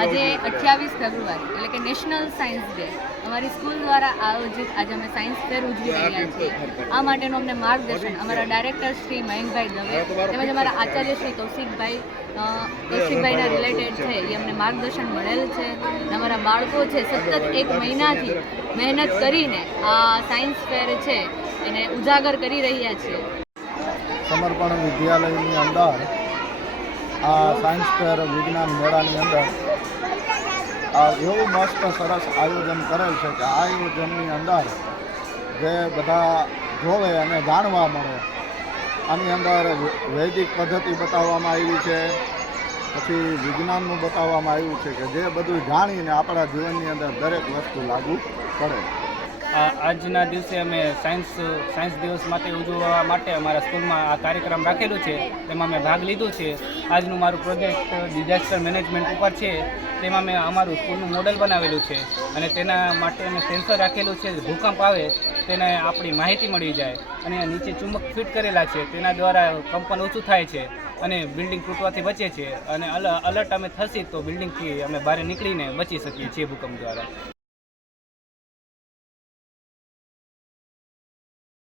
આજે 28 ફેબ્રુઆરી એટલે કે નેશનલ સાયન્સ ડે અમારી સ્કૂલ દ્વારા આયોજિત આજે અમે સાયન્સ ફેર ઉજવી રહ્યા છીએ। આ માટેનું અમને માર્ગદર્શન અમારા ડાયરેક્ટર શ્રી મયંકભાઈ દવે તેમજ અમારા આચાર્ય શ્રી કૌશિકભાઈના રિલેટેડ છે એ અમને માર્ગદર્શન મળેલ છે। અમારા બાળકો છે સતત 1 મહિનાથી મહેનત કરીને આ સાયન્સ ફેર છે એને ઉજાગર કરી રહ્યા છીએ। સમર્પણ વિદ્યાલયની અંદર આ સાયન્સ ફેર વિજ્ઞાન મેળાની અંદર એવું મસ્ત સરસ આયોજન કરેલ છે કે આ આયોજનની અંદર જે બધા જોવે અને જાણવા મળે। આની અંદર વૈદિક પદ્ધતિ બતાવવામાં આવી છે, પછી વિજ્ઞાનનું બતાવવામાં આવ્યું છે કે જે બધું જાણીને આપણા જીવનની અંદર દરેક વસ્તુ લાગુ પડે। આજના દિવસે અમે સાયન્સ દિવસ માટે ઉજવવા માટે અમારા સ્કૂલમાં આ કાર્યક્રમ રાખેલું છે, તેમાં મેં ભાગ લીધું છે। આજનું મારું પ્રોજેક્ટ ડિઝાસ્ટર મેનેજમેન્ટ ઉપર છે, તેમાં મેં અમારું સ્કૂલનું મોડેલ બનાવેલું છે અને તેના માટે અમે સેન્સર રાખેલું છે। ભૂકંપ આવે તેને આપણી માહિતી મળી જાય અને નીચે ચુંબક ફિટ કરેલા છે, તેના દ્વારા કંપન ઓછું થાય છે અને બિલ્ડિંગ તૂટવાથી બચે છે અને અલર્ટ અમે થશે તો બિલ્ડિંગથી અમે બહાર નીકળીને બચી શકીએ છીએ ભૂકંપ દ્વારા।